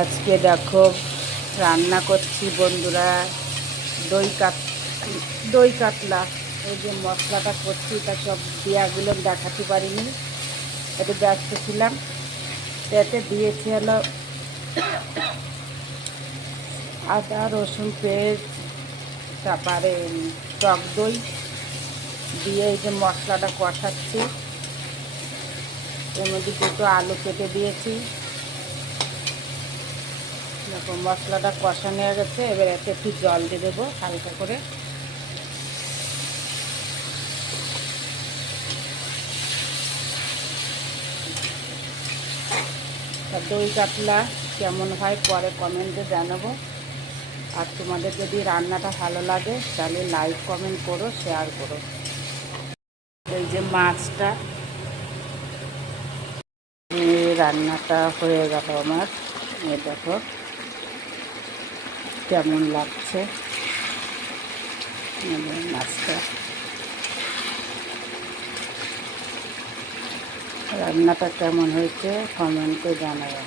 আজকে দেখো রান্না করছি বন্ধুরা, দই কাতলা। এই যে মশলাটা করছি, তা সব দেওয়াগুলো দেখাতে পারিনি, একটু ব্যস্ত ছিলাম। এতে দিয়েছি হলো আদা রসুন পেস্ট, তারপরে টক দই দিয়ে এই যে মশলাটা কষাচ্ছি। এর মধ্যে দুটো আলু কেটে দিয়েছি। দেখো মশলাটা কষানো হয়ে গেছে, এবার এতে একটু জল দিয়ে দেবো হালকা করে। দই কাতলা কেমন হয় পরে কমেন্টে জানাবো। আর তোমাদের যদি রান্নাটা ভালো লাগে তাহলে লাইক কমেন্ট করো, শেয়ার করো। এই যে মাছটা রান্নাটা হয়ে গেল আমার। এ দেখো কেমন লাগছে মাছটা। রান্নাটা কেমন হয়েছে কমেন্টে জানাবো।